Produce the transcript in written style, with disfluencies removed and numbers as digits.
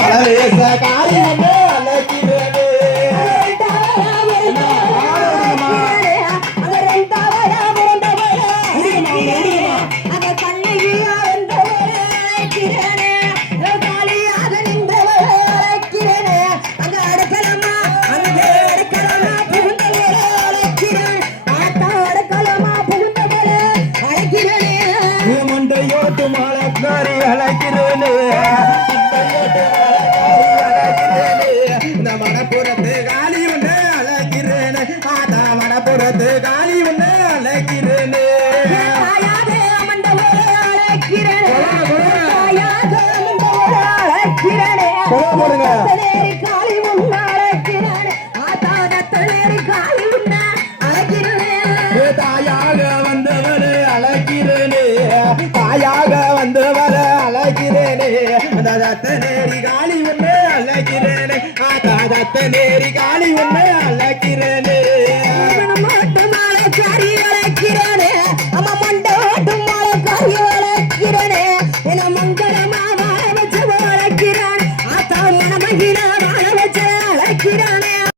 மலரேச காளி வந்து அழைக்கிறேனே மண்டையோட்டு மலக்காரி அழைக்கிறேனே இந்த மணப்புறத்து காளி ஒன்று அழைக்கிறேனே ஆதா மணப்புறத்து காளி ஒன்று அழைக்கிறேனே தாயாக வந்தவரு அழைக்கிறேனே தாயாக வந்தவர அழைக்கிறேனே அந்த தத்த நேரி காளி ஒன்று அழைக்கிறேனே ஆதா தத்த நேரி காளி ஒன்று அழைக்கிறேனே அழைக்கிறேனே அம்மா மண்ட